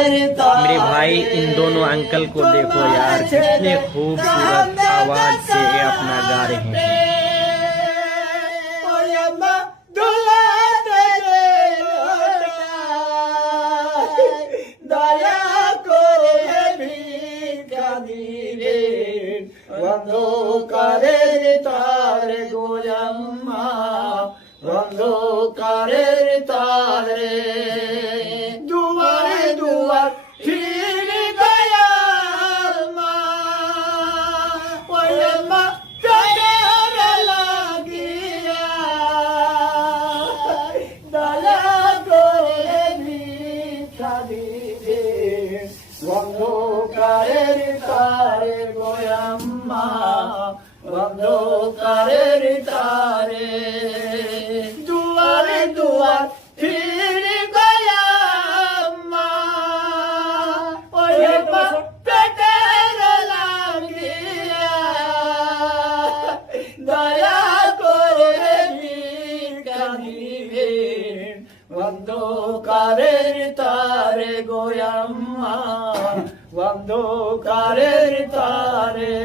मेरे भाई इन दोनों अंकल को देखो यार, कितने खूबसूरत आवाज से ये अपना गा रहे हैं। অন্ধকারের তারে গোয়াম্মা, অন্ধকারের তারে দুয়ারে দুয়ার ফিরে গয়াল মা, ওই মা প্রাণের লাগিয়া দয়া করে ভিক্ষা দিবে। অন্ধকারের তারে গোয়াম্মা, অন্ধকারের তারে দুয়ারে দুয়ার ফিরে গয়াম্মা, ওই পেটের লাগিয়া দয়া করে ভিক্ষা দিবে। অন্ধকারের তারে গোয়াম্মা, অন্ধকারের তারে।